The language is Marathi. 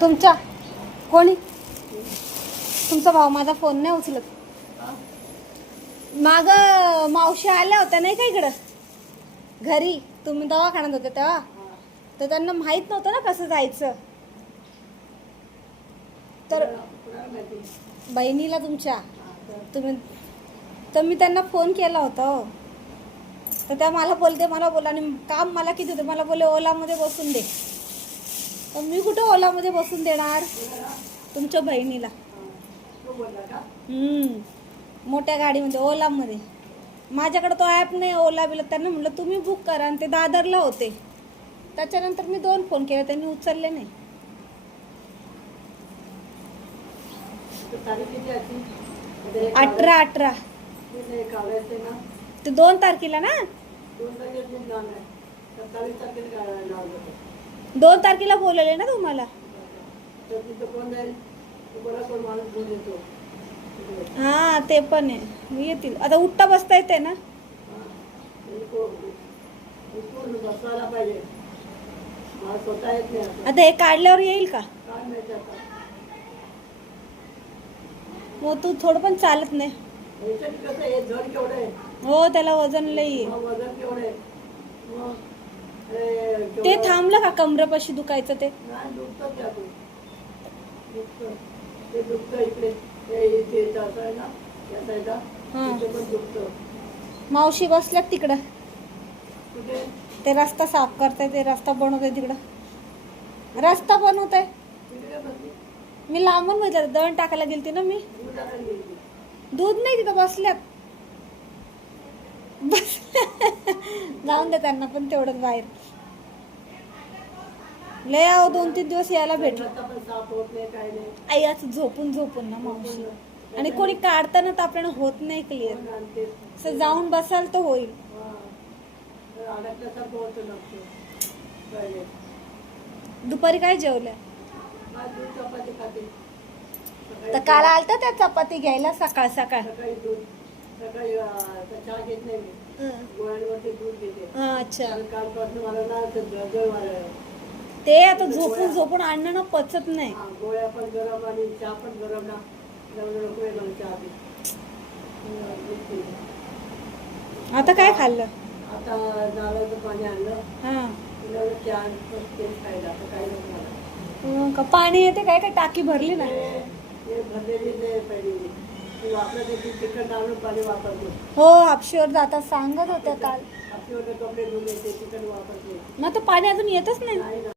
तुमच्या कोणी तुमचा भाऊ माझा फोन नाही उचलत. माग मावशी आल्या होत्या नाही का इकडं घरी, तुम्ही दवाखान्यात होते तेव्हा, तर त्यांना माहित नव्हतं ना कसं जायचं. तर बहिणीला तुमच्या तर मी त्यांना फोन केला होता. तर त्या मला बोला आणि काम मला किती होते, मला बोलले ओलामध्ये बसून दे. तर मी कुठं ओलामध्ये बसून देणार तुमच्या बहिणीला. मोठ्या गाडीमध्ये ओलामध्ये. माझ्याकडे तो ॲप नाही ओला बिला. त्यांना म्हटलं तुम्ही बुक करा आणि ते दादरला होते. त्याच्यानंतर मी 2 फोन केले, त्यांनी उचलले नाही. अठरा ते 2 तारखेला ना. 2 तारखेला बोलवले ना तुम्हाला. हा ते पण आहे. मी येतील आता. उठता बसता येते ना. आता हे काढल्यावर येईल का. मग तू थोडं पण चालत नाही. हो त्याला वजन लई. ते थांबलं का कमरेपाशी दुखायचं ते. मावशी बसल्यात तिकडं. ते रस्ता साफ करताय, ते रस्ता बनवताय तिकडं. रस्ता बनवताय. मी लांबून बघितलं. दळण टाकायला गेलते ना मी. दूध नाही तिथं बसल्यात. जाऊन दे त्यांना पण तेवढंच बाहेर. लय आहो 2-3 दिवस यायला भेटलं. आई असं झोपून ना मावशी. आणि कोणी काढताना तर आपल्याला होत नाही क्लिअर. असं जाऊन बसाल तर होईल. दुपारी काय जेवल्या. तर काल आलता त्या चपाती घ्यायला सकाळ सकाळ. अच्छा. ते आता झोपून आणणं ना पचत नाही. आता काय खाल्लं. आता नारळाचं पाणी आणलं. पाणी येते काय काय टाकी भरली ना. हो हापशीवर जातात सांगत होत्या काल. कपडे धुले ते चिकन वापरते. मग तर पाणी अजून येतच नाही.